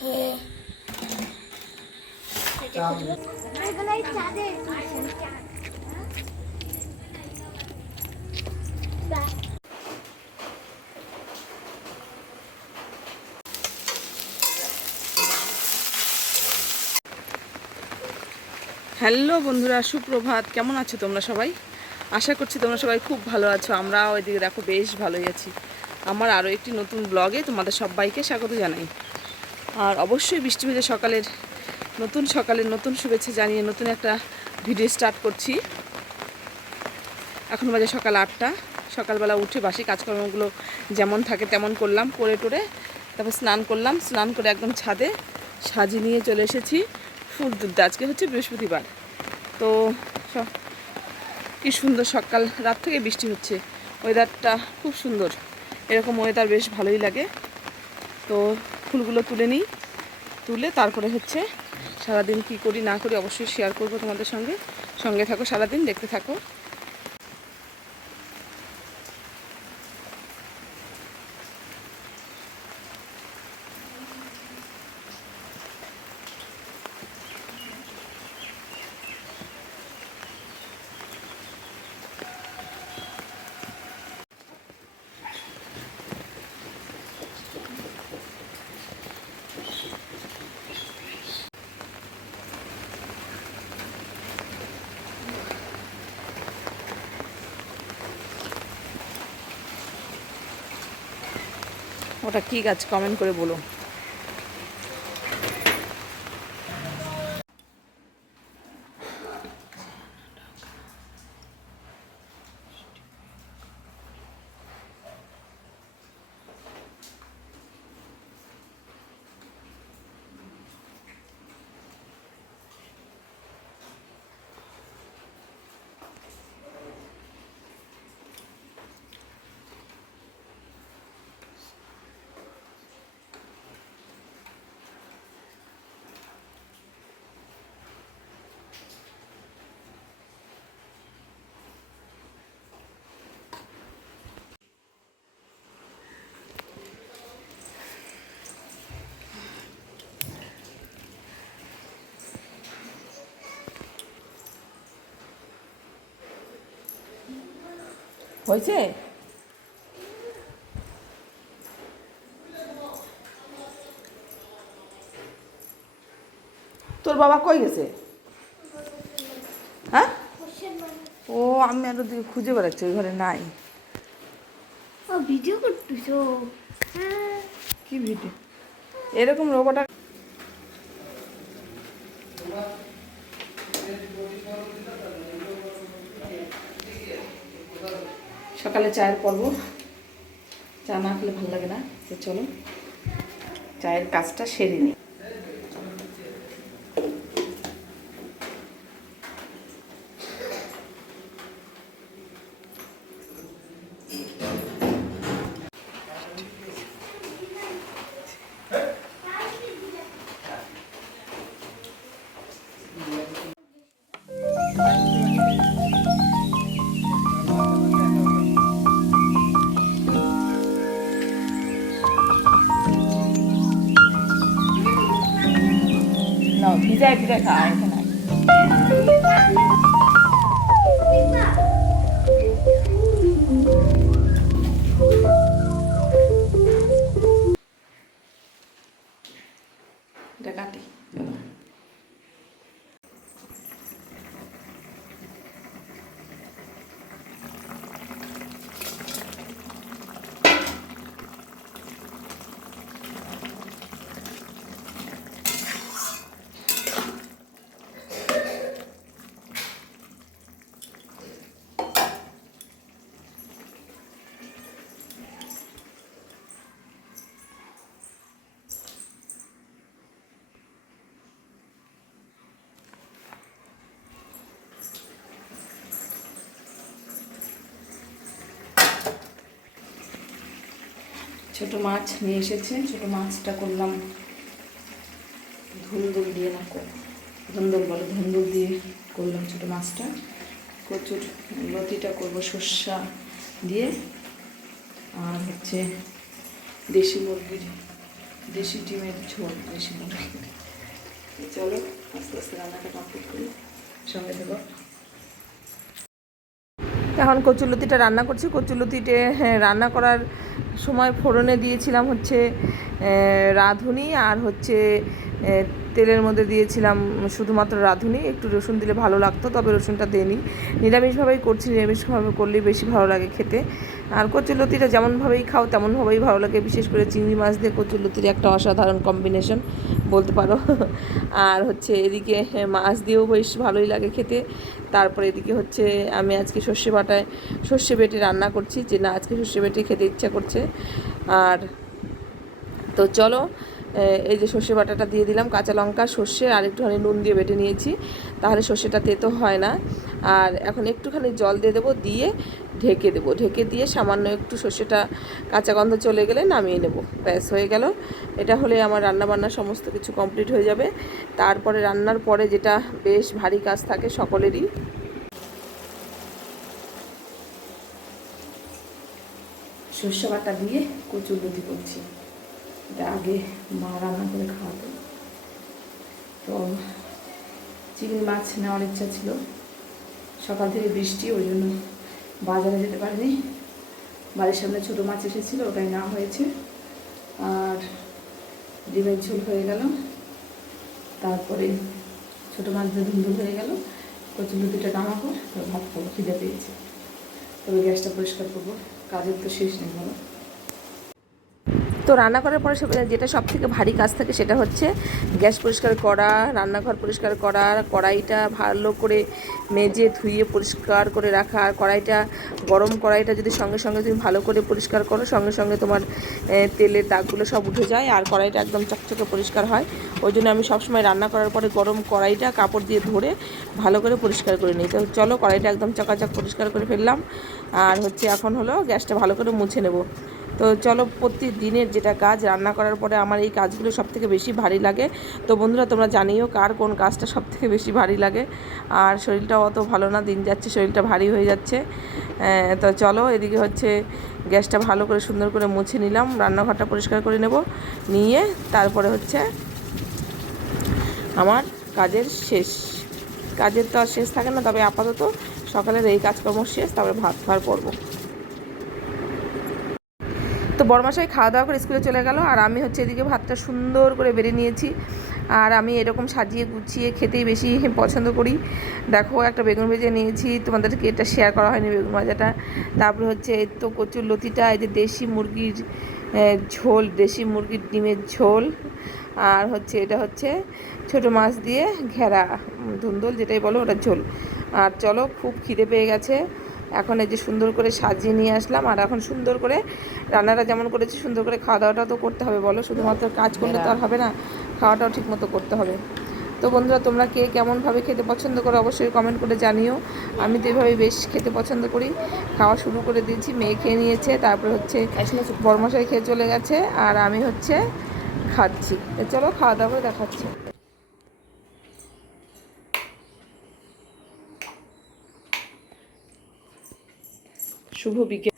Hello বন্ধুরা, সুপ্রভাত। কেমন আছো তোমরা সবাই? আশা করছি তোমরা সবাই খুব ভালো আছো। আমরা ওইদিকে দেখো, বেশ ভালোই আছি। আমার আরও একটি নতুন ব্লগে তোমাদের সবাইকে স্বাগত জানাই। আর অবশ্যই বৃষ্টি ভেজে সকালের নতুন সকালের নতুন শুভেচ্ছা জানিয়ে নতুন একটা ভিডিও স্টার্ট করছি। এখন বাজে সকাল আটটা। সকালবেলা উঠে বাসি কাজকর্মগুলো যেমন থাকে তেমন করলাম, করে টোরে তারপর স্নান করলাম। স্নান করে একদম ছাদে সাজিয়ে নিয়ে চলে এসেছি ফুল তুলতে। আজকে হচ্ছে বৃহস্পতিবার। তো কি সুন্দর সকাল, রাত থেকে বৃষ্টি হচ্ছে। ওয়েদারটা খুব সুন্দর। এরকম ওয়েদার বেশ ভালোই লাগে। তো ফুলগুলো তুলে নিই। তুলে তারপরে হচ্ছে সারাদিন কি করি না করি অবশ্যই শেয়ার করব তোমাদের সঙ্গে। সঙ্গে থাকো, সারাদিন দেখতে থাকো। ওটা কী গাছ কমেন্ট করে বলো। হয়েছে? তোর বাবা কই গেছে? হ্যাঁ? ও আমি আরও খুঁজে বেড়াচ্ছি ওই ঘরে নাই। ও ভিডিও করতেছো? হ্যাঁ। কি ভিডিও এরকম রোবটা সকালে চায়ের পর্ব। চা না হলে ভালো লাগে না। তো চলো চায়ের কাজটা সেরে নিই। না ভিজায় ভিজায় খাওয়া ছোট মাছ নিয়ে এসেছে। ছোট মাছটা করলাম ধুন্দুল দিয়ে না ধুন্দুল বলে, ধুন্দুল দিয়ে করলাম ছোট মাছটা। কচুর লতিটা করব সর্ষা দিয়ে। আর হচ্ছে দেশি মুরগির, দেশি ডিমের ঝোল, দেশি মুরগি চলো আস্তে আস্তে রান্নাটা কমপ্লিট করি। সঙ্গে থেকো। এখন কচুলতিটা রান্না করছি। কচুলতিটে হ্যাঁ, রান্না করার সময় ফোড়নে দিয়েছিলাম হচ্ছে রাঁধুনি আর হচ্ছে তেলের মধ্যে দিয়েছিলাম শুধুমাত্র রাঁধুনি, একটু রসুন দিলে ভালো লাগতো, তবে রসুনটা দেনি নিরামিষভাবেই করছি, নিরামিষভাবে করলেই বেশি ভালো লাগে খেতে। আর কচুলতিটা যেমনভাবেই খাও, তেমনভাবেই ভালো লাগে, বিশেষ করে চিংড়ি মাছ দিয়ে কচুলতির একটা অসাধারণ কম্বিনেশন বলতে পারো। আর হচ্ছে এদিকে মাছ দিয়েও বেশ ভালোই লাগে খেতে। তারপরে এদিকে হচ্ছে আমি আজকে সর্ষে বাটায়, সর্ষে বেটে রান্না করছি, যে না আজকে সর্ষে বেটে খেতে ইচ্ছা করছে। আর তো চলো এই যে সর্ষে বাটাটা দিয়ে দিলাম, কাঁচা লঙ্কা, সর্ষে, আর একটুখানি নুন দিয়ে বেটে নিয়েছি। তাহলে সর্ষেটা তেতো হয় না। আর এখন একটুখানি জল দিয়ে দেবো, দিয়ে ঢেকে দেবো। ঢেকে দিয়ে সামান্য একটু সর্ষেটা কাঁচা গন্ধ চলে গেলে নামিয়ে নেব। ব্যাস, হয়ে গেল। এটা হলে আমার রান্নাবান্না সমস্ত কিছু কমপ্লিট হয়ে যাবে। তারপরে রান্নার পরে যেটা বেশ ভারী কাজ থাকে, সকলেরই। সর্ষে বাটা দিয়ে কচুর করছি। আগে মা রান্না করে খাওয়াতো। তো চিংড়ি মাছ নেওয়ার ইচ্ছা ছিল। সকাল থেকে বৃষ্টি, ওই জন্য বাজারে যেতে পারিনি। বাড়ির সামনে ছোটো মাছ এসেছিল, ওটাই না হয়েছে। আর ডিমের ঝোল হয়ে গেল। তারপরে ছোটো মাছ দিয়ে ধুন্দুল হয়ে গেল। কচুর লতিটা নামাবো ভাত খাব, খিদে পেয়েছে। তবে গ্যাসটা পরিষ্কার করব। কাজের তো শেষ নেই বলো। তো রান্না করার পরে যেটা সব থেকে ভারী কাজ থাকে সেটা হচ্ছে গ্যাস পরিষ্কার করা, রান্নাঘর পরিষ্কার করা, কড়াইটা ভালো করে মেজে ধুয়ে পরিষ্কার করে রাখা, আর কড়াইটা, গরম কড়াইটা যদি সঙ্গে সঙ্গে তুমি ভালো করে পরিষ্কার করো, সঙ্গে সঙ্গে তোমার তেলের দাগগুলো সব উঠে যায়, আর কড়াইটা একদম চকচকে পরিষ্কার হয়। ওই জন্য আমি সবসময় রান্না করার পরে গরম কড়াইটা কাপড় দিয়ে ধরে ভালো করে পরিষ্কার করে নিই। তো চলো কড়াইটা একদম চকাচক পরিষ্কার করে ফেললাম, আর হচ্ছে এখন হলো গ্যাসটা ভালো করে মুছে নেব। তো চলো প্রত্যেক দিনের যেটা কাজ রান্না করার পরে আমার এই কাজগুলো সব থেকে বেশি ভারী লাগে। তো বন্ধুরা, তোমরা জানিও কার কোন কাজটা সব থেকে বেশি ভারী লাগে। আর শরীরটাও অত ভালো না, দিন যাচ্ছে শরীরটা ভারী হয়ে যাচ্ছে। তো চলো এদিকে হচ্ছে গ্যাসটা ভালো করে সুন্দর করে মুছে নিলাম, রান্নাঘরটা পরিষ্কার করে নেব। নিয়ে তারপরে হচ্ছে আমার কাজের শেষ। কাজের তো আর শেষ থাকে না, তবে আপাতত সকালের এই কাজকর্ম শেষ, তারপরে ভাত খাওয়ার পর্ব। তো বড়মাসাই খাওয়া দাওয়া করে স্কুলে চলে গেল, আর আমি হচ্ছে এদিকে ভাতটা সুন্দর করে বেড়ে নিয়েছি, আর আমি এরকম সাজিয়ে গুছিয়ে খেতেই বেশি পছন্দ করি। দেখো, একটা বেগুন ভেজে নিয়েছি, তোমাদেরকে এটা শেয়ার করা হয়নি বেগুন ভাজাটা। তারপরে হচ্ছে এই তো কচুর লতিটা, এই যে দেশি মুরগির ঝোল, দেশি মুরগির ডিমের ঝোল, আর হচ্ছে এটা হচ্ছে ছোট মাছ দিয়ে ঘেরা ধুন্দল যেটাই বলো ওটা ঝোল। আর চলো, খুব খিদে পেয়ে গেছে। এখন এই যে সুন্দর করে সাজিয়ে নিয়ে আসলাম আর এখন সুন্দর করে রান্নাটা যেমন করেছি সুন্দর করে খাওয়া দাওয়াটাও তো করতে হবে বলো? শুধুমাত্র কাজ করলে তো আর হবে না খাওয়াটাও ঠিক মতো করতে হবে। তো বন্ধুরা তোমরা কে কেমনভাবে খেতে পছন্দ করো অবশ্যই কমেন্ট করে জানিও। আমি তো এভাবে বেশ খেতে পছন্দ করি। খাওয়া শুরু করে দিয়েছি মেয়ে খেয়ে নিয়েছে তারপরে হচ্ছে বরমশাই খেয়ে চলে গেছে আর আমি হচ্ছে খাচ্ছি। চলো খাওয়া দাওয়া করে দেখাচ্ছি। শুভ বিকেল।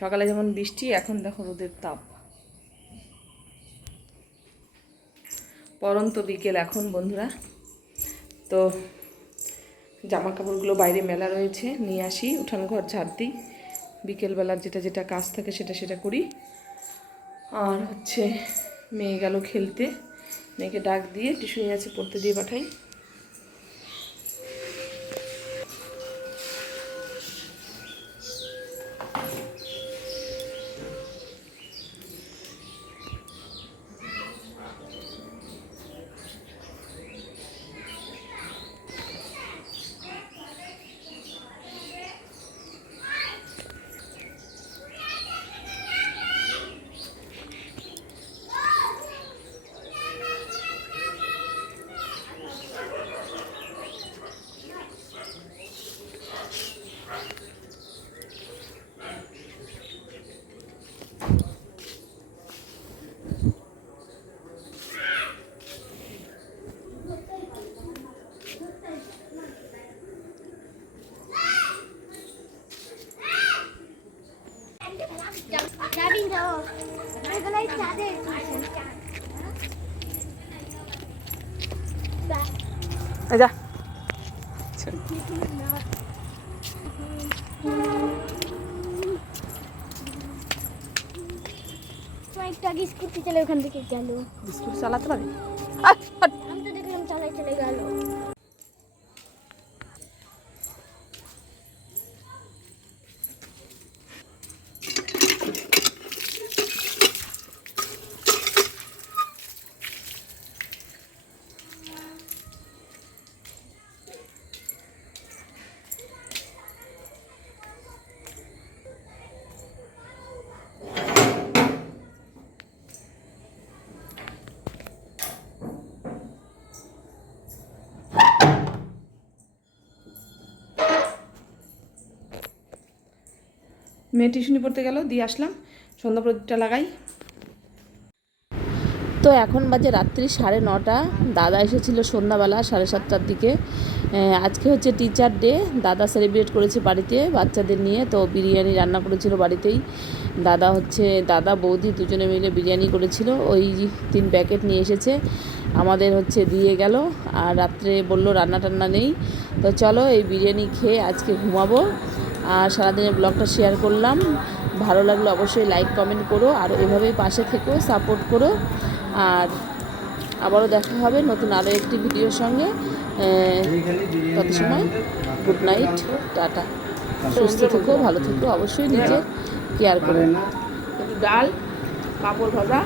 সকালে যেমন বৃষ্টি, এখন দেখো রোদের তাপ। পরন্ত বিকেল এখন, বন্ধুরা। তো জামা কাপড়গুলো বাইরে মেলা রয়েছে, নিয়ে আসি। উঠান ঘর ঝাড় দিই। বিকেলবেলার যেটা যেটা কাজ থাকে, সেটা সেটা করি। আর হচ্ছে, মেয়ে গেল খেলতে। মেয়েকে ডাক দিয়ে টিউশনি আছে, পড়তে দিয়ে পাঠাই। जा একটা স্কুটি চালাই ওখান থেকে গেল স্কুটি চালাতে পারে মেয়ে টিউশনি পড়তে গেল, দিয়ে আসলাম। সন্ধ্যা প্রদীপটা লাগাই। তো এখন বাজে রাত্রি সাড়ে নটা। দাদা এসেছিল সন্ধ্যাবেলা সাড়ে সাতটার দিকে। আজকে হচ্ছে টিচার ডে দাদা সেলিব্রেট করেছে বাড়িতে বাচ্চাদের নিয়ে। তো বিরিয়ানি রান্না করেছিল বাড়িতেই। দাদা হচ্ছে, দাদা, বৌদি দুজনে মিলে বিরিয়ানি করেছিল। ওই তিন প্যাকেট নিয়ে এসেছে। আমাদের হচ্ছে দিয়ে গেল। আর রাত্রে বলল রান্না টান্না নেই। তো চলো এই বিরিয়ানি খেয়ে আজকে ঘুমাবো। আর সারাদিনের ব্লগটা শেয়ার করলাম। ভালো লাগলে অবশ্যই লাইক কমেন্ট করো আর এভাবেই পাশে থেকো সাপোর্ট করো। আর আবারও দেখা হবে নতুন আরও একটি ভিডিওর সঙ্গে। তত সময় গুড নাইট টাটা। সুস্থ থেকো, ভালো থেকো, অবশ্যই নিজের কেয়ার করো। ডাল, পাঁপড় ভাজা।